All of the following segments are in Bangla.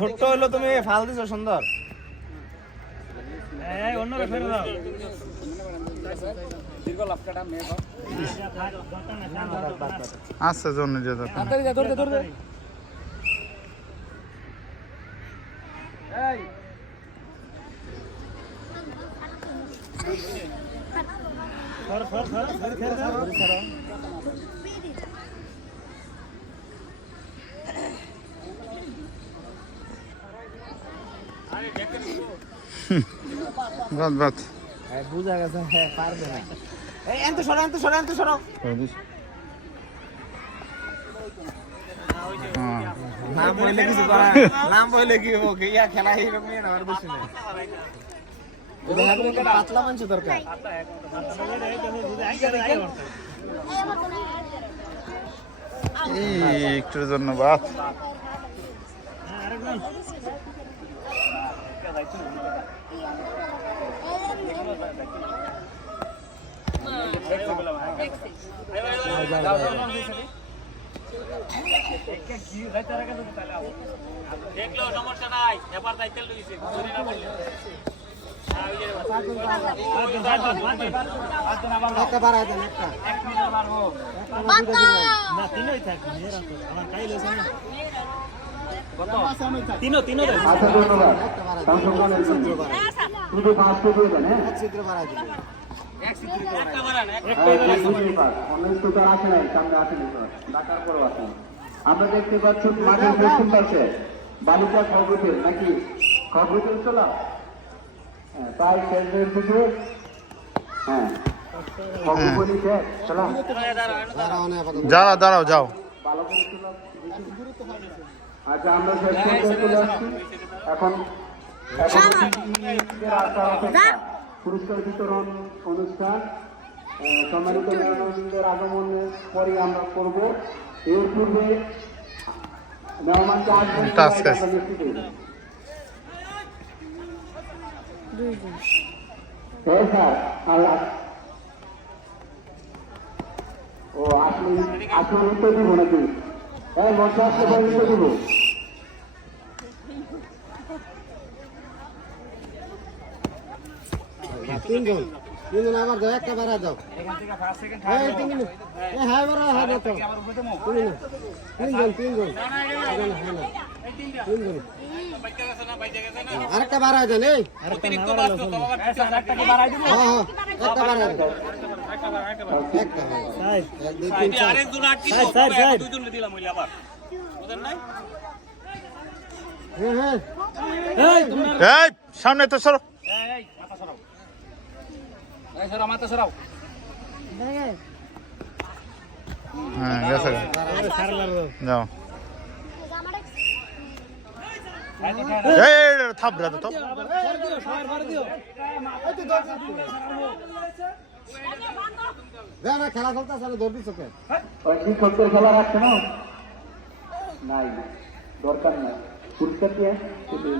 ছোট্ট হলো তুমি ফাল দিছো সুন্দর। আচ্ছা জন্য বাদ বাদ। হ্যাঁ, বুঝা গেছে হ্যাঁ পারবে না। এই এন্ত সরো এন্ত সরো এন্ত সরো। হ্যাঁ নাম বইলে কিছু নাম বইলে কি হোক ইয়া খেলা এইরকমই আর না পাতলা মাংস দরকার। একটুর জন্য বাদ। দেখলেও সমস্যা নাই। এবার দায়িত্ব লইছে। আমরা দেখতে পাচ্ছি মাঠের পশ্চিম পাশে বালিকা খবরের নাকি খবরের চলা? তাই কেন্দ্রের দিকে হ্যাঁ। বলি শেষ, দাঁড়াও যাও। আচ্ছা আমরা এখন। পুরস্কার বিতরণ অনুষ্ঠান। সম্মানিত মেহমানদের আগমনের পরে আমরা করব। এর পূর্বে মেহমানকে আসবেন দেব। হ্যাঁ ও আপনি আপনার উত্তর দিব নাকি? হ্যাঁ মশলা আসলে পরে উত্তর দিব। তিনজন। তিনজন আবার দাও একটা বাড়ায় দাও। হ্যাঁ এ হ্যাঁ বাড়া হ্যাঁ দাও তো। তিনজন তিনজন তিনজন। তিনজন। হ্যাঁ না তিনজন আরেকটা এই। একটা কি বাড়াই হ্যাঁ হ্যাঁ একটা একটা হ্যাঁ এক দুই তিন চার। আরেকজন আটটি দুইজন দিলাম হইলে আবার। বুঝেন নাই? হ্যাঁ হ্যাঁ। এই সামনে তো সরো। এই। সরাও মাথা সরাও। হ্যাঁ গেছে। যাও। এই থাপ রাখো তো খেলা খেলতে আসলে দৌড় চোখে খেলা রাখছে না? নাই দরকার নাই। পুরস্কার দিয়ে শুধু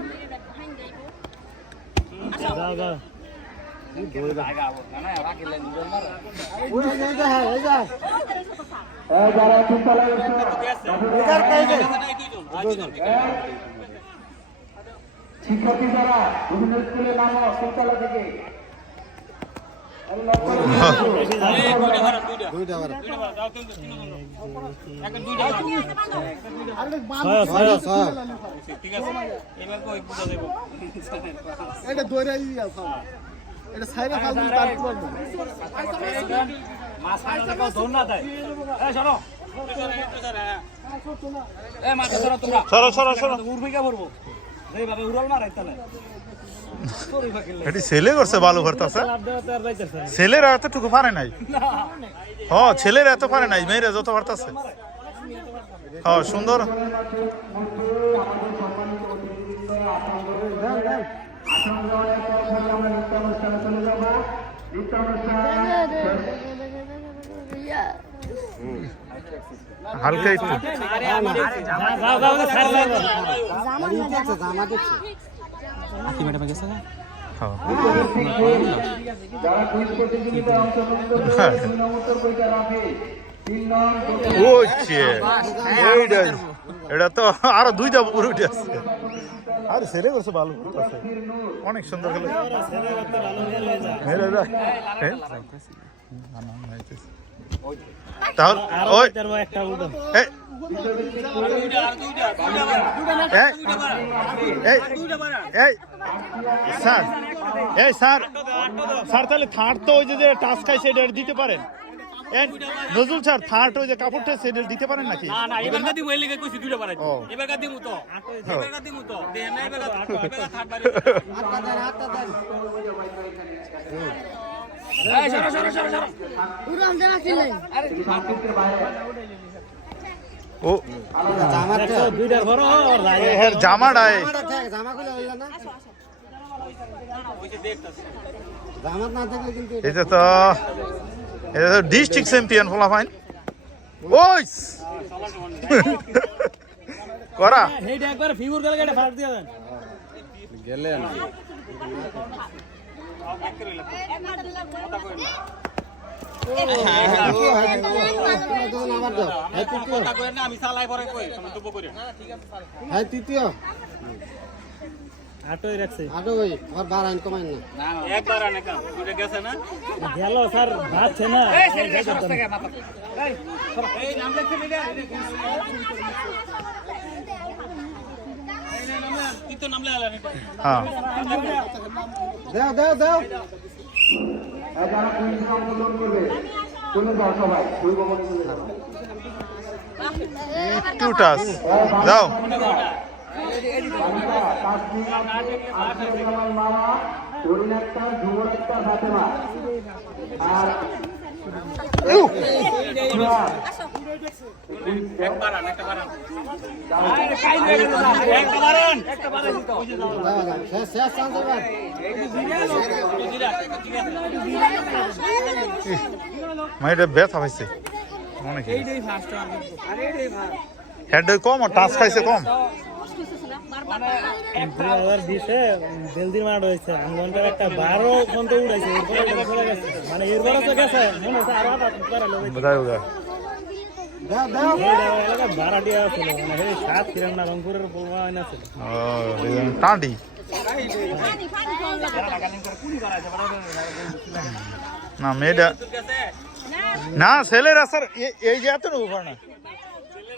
শিক্ষার্থী যারা বিভিন্ন স্কুলে নামো তিনতলা থেকে এটা দৌড়াই এটা সাইরা ফালতু তার করব মাছ খাইতে কেউ ধর না দেয় এই সরো এই মাথা সরো। তোমরা। সরো সরো। সরো উড়বিকা ভরবো এইভাবে উড়াল মারাই তাহলে এটি ছেলে করছে বালু ভরতাছে ছেলেরা এতটুকু পারে নাই। হ ছেলেরা এত পারে নাই মেয়েরা যত ভরতাছে হ্যাঁ সুন্দর। আসন গ্রহণের পর থেকে আমরা নৃত্য অনুষ্ঠানে চলে যাব নৃত্য অনুষ্ঠান হালকা একটু আর ইতে আছে জামা দেখছি হ্যাঁ যারা কুইজ প্রতিযোগিতায় অংশগ্রহণ করবে হ্যাঁ। ওচ্ছে এইটা এটা তো আরও দুইটা উপরে উঠে আসছে। আরে ছেলে করছে ভালো করতেছে অনেক সুন্দর খেলে। মেরে হ্যাঁ? তাহলে ওই স্যার এই স্যার স্যার তাহলে থার্ড তো ওই যে যে টাচ খাই দিতে পারেন। নজরুল স্যার থার্ড ওই যে কাপড়টা সেটা দিতে পারেন নাকি? না না এবার কাদি মই লেগে কইছি দুইটা বাড়াই এবার কাদি মুতো এবার কাদি মুতো দে না এবার থার্ড বাড়ি আটটা দেন আটটা দেন। ও। জামাটা এটা তো এটা তো ডিস্ট্রিক্ট চ্যাম্পিয়ন ফলা ফাইন ওই! করা। হেইটা একবার ফিগুর গলে দিয়া দেন। হ্যাঁ হ্যাঁ ভাই আবার বাড়াইন কমাইন না একবার আনে কাম গেল স্যার ভাবছে না হ্যাঁ দেও দেও দেও। যারা কুইজে অংশগ্রহণ করবে যাও আর মাইটা ব্যথা পাইছে। অনেক হেড কম টাচ খাইছে কম। দিছে জলদি মার আঙ্গনটার একটা বারো পর্যন্ত উড়াইছে মানে এরপরে তো গেছে মনে হচ্ছে আরও মানে সাত কিরম না রংপুরের বলবা না ছিল ও না মেয়েটা না ছেলেরা স্যার এ- এই যে এত উপর না।